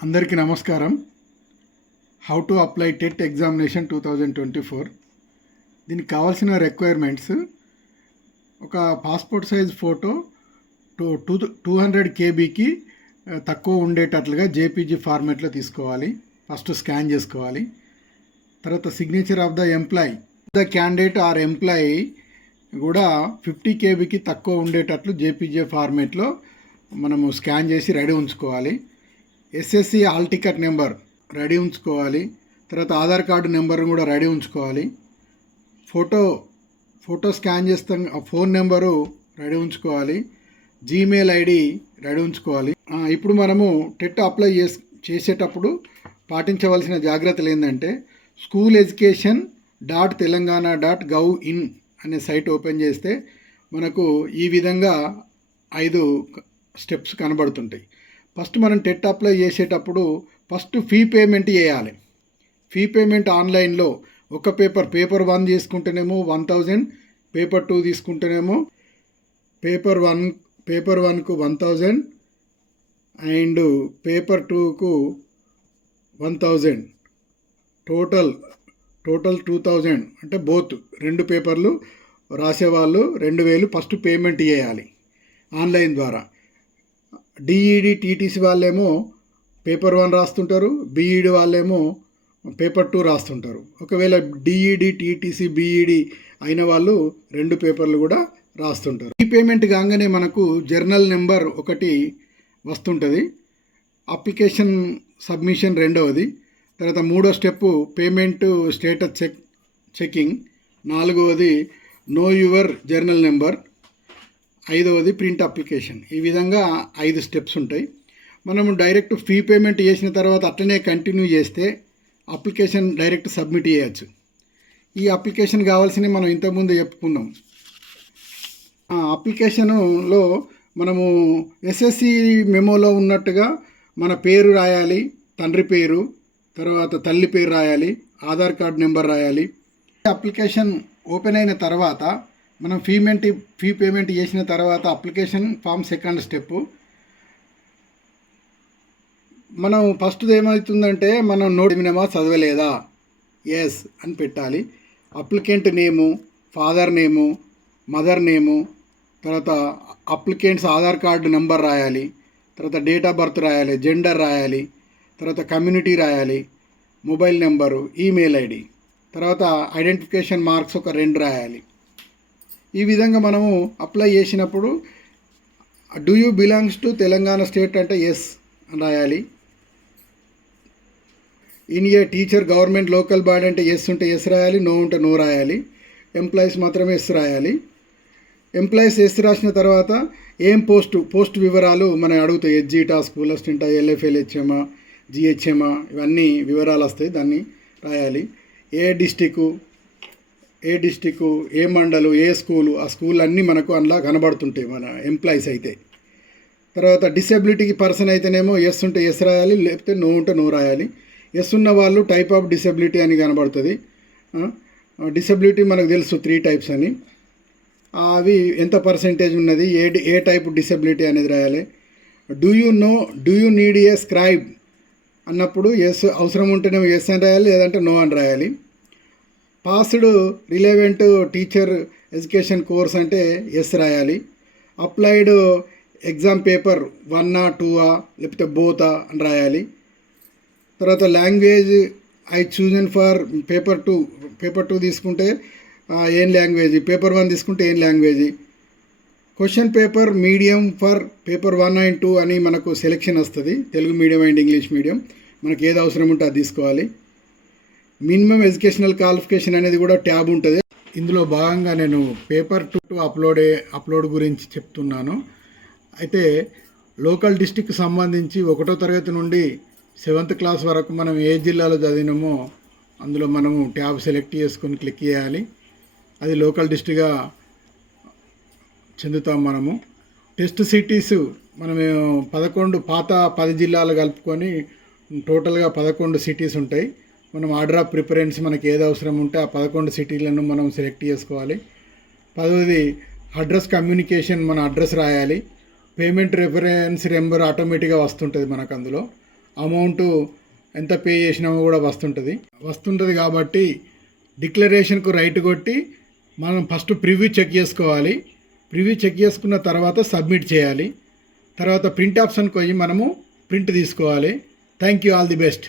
అందరికీ నమస్కారం. How to apply TET examination 2024. దీనికి కావాల్సిన రిక్వైర్మెంట్స్: ఒక పాస్పోర్ట్ సైజ్ ఫోటో 200 కేబీకి తక్కువ ఉండేటట్లుగా జేపీజీ ఫార్మాట్లో తీసుకోవాలి. ఫస్ట్ స్కాన్ చేసుకోవాలి. తర్వాత signature of the employee, the candidate or employee కూడా 50 కేబీకి తక్కువ ఉండేటట్లు జేపీజీ ఫార్మాట్లో మనము స్కాన్ చేసి రెడీ ఉంచుకోవాలి. SSC hall ticket number ready ఉంచుకోవాలి. తర్వాత ఆధార్ కార్డు నెంబర్ని కూడా రెడీ ఉంచుకోవాలి. ఫోటో స్కాన్ చేస్తాం, ఆ ఫోన్ నెంబరు రెడీ ఉంచుకోవాలి. జీమెయిల్ ఐడి రెడీ ఉంచుకోవాలి. ఇప్పుడు మనము టెట్ అప్లై చేసేటప్పుడు పాటించవలసిన జాగ్రత్తలు ఏంటంటే, schooleducation.telangana.gov.in అనే సైట్ ఓపెన్ చేస్తే మనకు ఈ విధంగా 5 స్టెప్స్ కనబడుతుంటాయి. ఫస్ట్ మనం టెట్ అప్లై చేసేటప్పుడు ఫస్ట్ ఫీ పేమెంట్ చేయాలి. ఫీ పేమెంట్ ఆన్లైన్లో ఒక పేపర్ 1 తీసుకుంటేనేమో 1000, పేపర్ 2 తీసుకుంటేనేమో పేపర్ 1కు 1000 అండ్ పేపర్ 2కు 1000, టోటల్ 2000. అంటే బోత్ 2 పేపర్లు రాసేవాళ్ళు 2000 ఫస్ట్ పేమెంట్ చేయాలి ఆన్లైన్ ద్వారా. డిఈడి టీటీసీ వాళ్ళేమో పేపర్ 1 రాస్తుంటారు, బీఈడి వాళ్ళేమో పేపర్ 2 రాస్తుంటారు. ఒకవేళ డిఈడి టీటీసీ బీఈడి అయిన వాళ్ళు 2 పేపర్లు కూడా రాస్తుంటారు. ఈ పేమెంట్ కాగానే మనకు జర్నల్ నెంబర్ ఒకటి వస్తుంటుంది. అప్లికేషన్ సబ్మిషన్ రెండవది. తర్వాత 3వ స్టెప్ పేమెంట్ స్టేటస్ చెకింగ్. 4వది నో యువర్ జర్నల్ నెంబర్. 5వది ప్రింట్ అప్లికేషన్. ఈ విధంగా 5 స్టెప్స్ ఉంటాయి. మనము డైరెక్ట్ ఫీ పేమెంట్ చేసిన తర్వాత అట్లనే కంటిన్యూ చేస్తే అప్లికేషన్ డైరెక్ట్ సబ్మిట్ చేయవచ్చు. ఈ అప్లికేషన్ కావాల్సినవి మనం ఇంతకుముందు చెప్పుకున్నాం. అప్లికేషన్లో మనము ఎస్ఎస్సి మెమోలో ఉన్నట్టుగా మన పేరు రాయాలి, తండ్రి పేరు, తర్వాత తల్లి పేరు రాయాలి, ఆధార్ కార్డు నెంబర్ రాయాలి. అప్లికేషన్ ఓపెన్ అయిన తర్వాత మనం ఫీ పేమెంట్ చేసిన తర్వాత అప్లికేషన్ ఫామ్ సెకండ్ స్టెప్. మనం ఫస్ట్ది ఏమవుతుందంటే, మనం నోటిమినమా చదవలేదా ఎస్ అని పెట్టాలి. అప్లికెంట్ నేము, ఫాదర్ నేము, మదర్ నేము, తర్వాత అప్లికెంట్స్ ఆధార్ కార్డు నెంబర్ రాయాలి, తర్వాత డేట్ ఆఫ్ బర్త్ రాయాలి, జెండర్ రాయాలి, తర్వాత కమ్యూనిటీ రాయాలి, మొబైల్ నెంబరు, ఈమెయిల్ ఐడి, తర్వాత ఐడెంటిఫికేషన్ మార్క్స్ ఒక 2 రాయాలి. ఈ విధంగా మనము అప్లై చేసినప్పుడు do you belongs to Telangana state అంటే ఎస్ అని రాయాలి. In a teacher government local body అంటే ఎస్ ఉంటే ఎస్ రాయాలి, నో ఉంటే నో రాయాలి. ఎంప్లాయీస్ మాత్రమే ఎస్ రాయాలి. ఎంప్లాయీస్ ఎస్ రాసిన తర్వాత ఏం పోస్ట్ వివరాలు మనం అడుగుతాయి. ఎస్జీటా, స్కూల్ అసిస్టెంటా, ఎల్ఎఫ్ఎల్హెచ్ఎమా, జిహెచ్ఎమా, ఇవన్నీ వివరాలు వస్తాయి. దాన్ని రాయాలి. ఏ డిస్టికు, ఏ మండలు, ఏ స్కూలు, ఆ స్కూల్ అన్నీ మనకు అందులో కనబడుతుంటాయి మన ఎంప్లాయీస్ అయితే. తర్వాత డిసెబిలిటీకి పర్సన్ అయితేనేమో ఎస్ ఉంటే ఎస్ రాయాలి, లేకపోతే నో ఉంటే నో రాయాలి. ఎస్ ఉన్న వాళ్ళు టైప్ ఆఫ్ డిసెబిలిటీ అని కనబడుతుంది. డిసెబిలిటీ మనకు తెలుసు 3 టైప్స్ అని. అవి ఎంత పర్సెంటేజ్ ఉన్నది, ఏ టైప్ డిసెబిలిటీ అనేది రాయాలి. Do you need a scribe అన్నప్పుడు ఎస్ అవసరం ఉంటేనేమో ఎస్ అని రాయాలి, లేదంటే నో అని రాయాలి. Passed relevant teacher education course అంటే ఎస్ రాయాలి. అప్లైడ్ ఎగ్జామ్ పేపర్ 1 2 లేకపోతే బోతా అని రాయాలి. తర్వాత language I chosen for paper 2 తీసుకుంటే ఏం లాంగ్వేజ్, పేపర్ 1 తీసుకుంటే ఏం language. Question paper medium for paper 1 and 2 అని మనకు సెలెక్షన్ వస్తుంది. Telugu medium and English medium. మనకు ఏది అవసరం ఉంటే అది తీసుకోవాలి. మినిమం ఎడ్యుకేషనల్ క్వాలిఫికేషన్ అనేది కూడా ట్యాబ్ ఉంటుంది. ఇందులో భాగంగా నేను పేపర్ 2 అప్లోడ్ గురించి చెప్తున్నాను. అయితే లోకల్ డిస్టిక్కి సంబంధించి 1వ తరగతి నుండి 7th క్లాస్ వరకు మనం ఏ జిల్లాలో చదివినామో అందులో మనము ట్యాబ్ సెలెక్ట్ చేసుకొని క్లిక్ చేయాలి. అది లోకల్ డిస్ట్రిక్ట్గా చెందుతాం మనము. టెస్ట్ సిటీస్ మనము 11 పాత 10 జిల్లాలు కలుపుకొని టోటల్గా 11 సిటీస్ ఉంటాయి. మనం ఆర్డర్ ఆఫ్ ప్రిఫరెన్స్ మనకి ఏది అవసరం ఉంటే ఆ 11 సిటీలను మనం సెలెక్ట్ చేసుకోవాలి. 10వది అడ్రస్ కమ్యూనికేషన్, మన అడ్రస్ రాయాలి. పేమెంట్ రెఫరెన్స్ నెంబర్ ఆటోమేటిక్గా వస్తుంటుంది మనకు. అందులో అమౌంట్ ఎంత పే చేసినామో కూడా వస్తుంటుంది కాబట్టి డిక్లరేషన్కు రైట్ కొట్టి మనం ఫస్ట్ ప్రివ్యూ చెక్ చేసుకోవాలి. ప్రివ్యూ చెక్ చేసుకున్న తర్వాత సబ్మిట్ చేయాలి. తర్వాత ప్రింట్ ఆప్షన్కి పోయి మనము ప్రింట్ తీసుకోవాలి. Thank you, all the best.